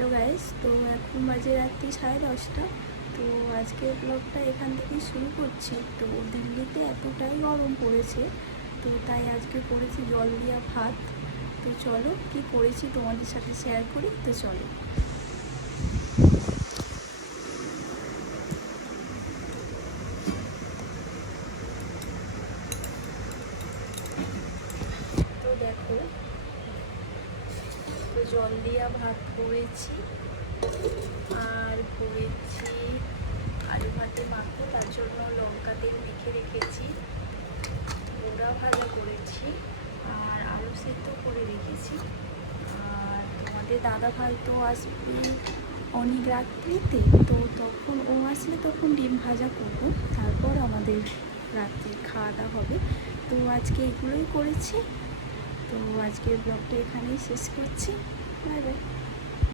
Hello guys, তো এখন বাজে রাত্রি 10:30। তো আজকের ব্লগটা এখান থেকেই শুরু করছি। তো দিল্লিতে এতটাই গরম পড়েছে, তো তাই আজকে করেছি জল দিয়া ভাত। তো চলো কি করেছি তোমাদের সাথে শেয়ার করি। তো চলো। তো দেখো, তো জল দিয়া ভাত করেছি আর করেছি আলু ভাতে মাখো, তার জন্য লঙ্কা তেল মেখে রেখেছি, পোড়া ভাজা করেছি আর আলু সেদ্ধ করে রেখেছি। আর তোমাদের দাদা ভাই তো আসবে অনেক রাত্রিতে, তো তখন ও আসলে তখন ডিম ভাজা করবো, তারপর আমাদের রাত্রি খাওয়া দাওয়া হবে। তো আজকে এগুলোই করেছি। তো আজকের ব্লগটা এখানেই শেষ করছি। Bye bye.